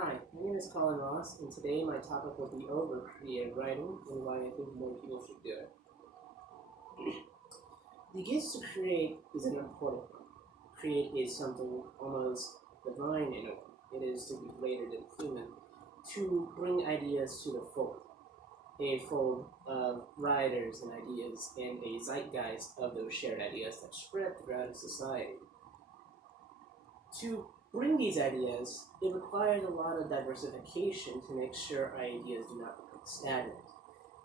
Hi, my name is Colin Ross, and today my topic will be over creative writing and why I think more people should do it. The gift to create is an important one. Create is something almost divine in a way. It is to be greater than human, to bring ideas to the fold, a fold of writers and ideas, and a zeitgeist of those shared ideas that spread throughout society. To bring these ideas, it requires a lot of diversification to make sure our ideas do not become stagnant.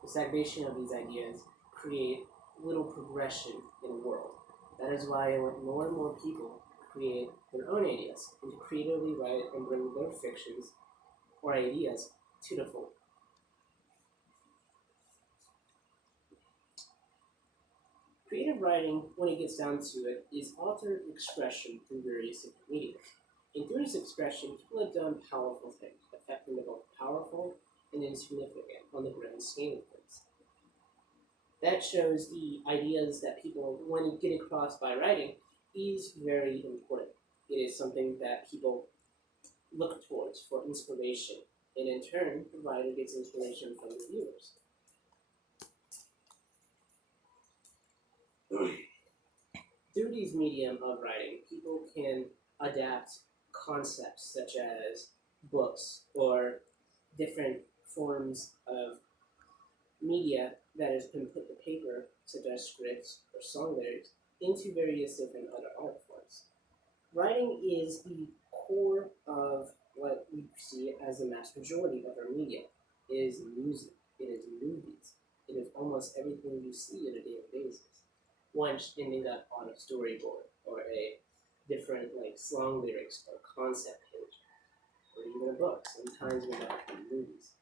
The stagnation of these ideas create little progression in the world. That is why I want more and more people create their own ideas and to creatively write and bring their fictions or ideas to the fold. Creative writing, when it gets down to it, is authored expression through various different media. And through this expression, people have done powerful things, affecting the both powerful and insignificant on the grand scale of things. That shows the ideas that people want to get across by writing is very important. It is something that people look towards for inspiration, and in turn, the writer gets inspiration from the viewers. Through these medium of writing, people can adapt concepts such as books or different forms of media that has been put to paper, such as scripts or song lyrics, into various different other art forms. Writing is the core of what we see as the mass majority of our media. It is music, it is movies, it is almost everything you see on a daily basis. Once ending up on a storyboard or a different like song lyrics or concept page, or even a book. Sometimes we end up in movies.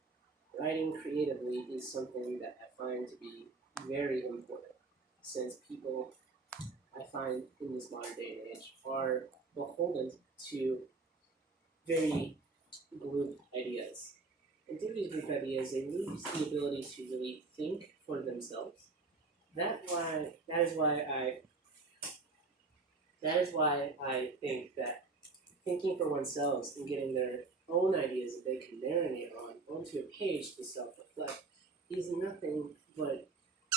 Writing creatively is something that I find to be very important, since people, I find in this modern day and age, are beholden to very group ideas. And through these group ideas, they lose the ability to really think for themselves. That is why I think that thinking for oneself and getting their own ideas that they can marinate on onto a page to self-reflect is nothing but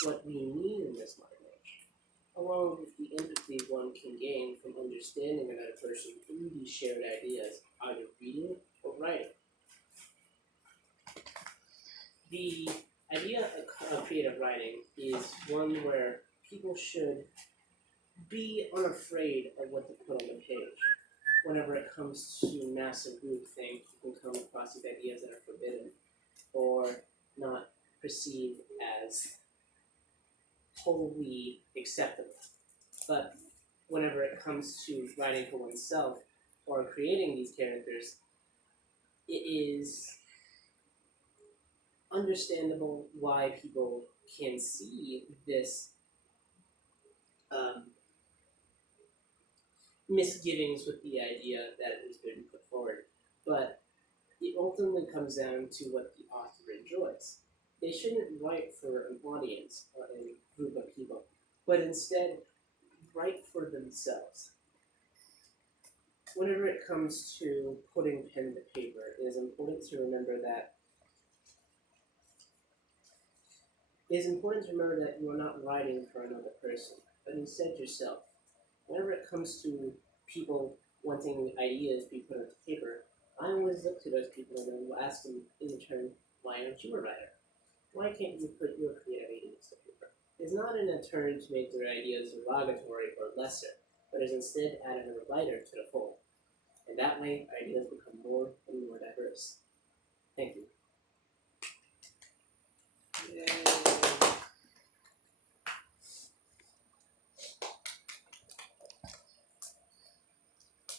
what we need in this modern age, along with the empathy one can gain from understanding another person through these shared ideas, either reading or writing. The idea of creative writing is one where people should be unafraid of what to put on the page. Whenever it comes to massive groupthink, you can come across these ideas that are forbidden or not perceived as wholly acceptable. But whenever it comes to writing for oneself or creating these characters, it is understandable why people can see this misgivings with the idea that has been put forward. But it ultimately comes down to what the author enjoys. They shouldn't write for an audience or a group of people, but instead write for themselves. Whenever it comes to putting pen to paper, it is important to remember that you are not writing for another person, but instead yourself. Whenever it comes to people wanting ideas to be put onto paper, I always look to those people and then will ask them in return, why aren't you a writer? Why can't you put your creative ideas to paper? It's not an attempt to make their ideas derogatory or lesser, but is instead adding a writer to the fold. And that way, ideas become more and more diverse. Thank you. Yay.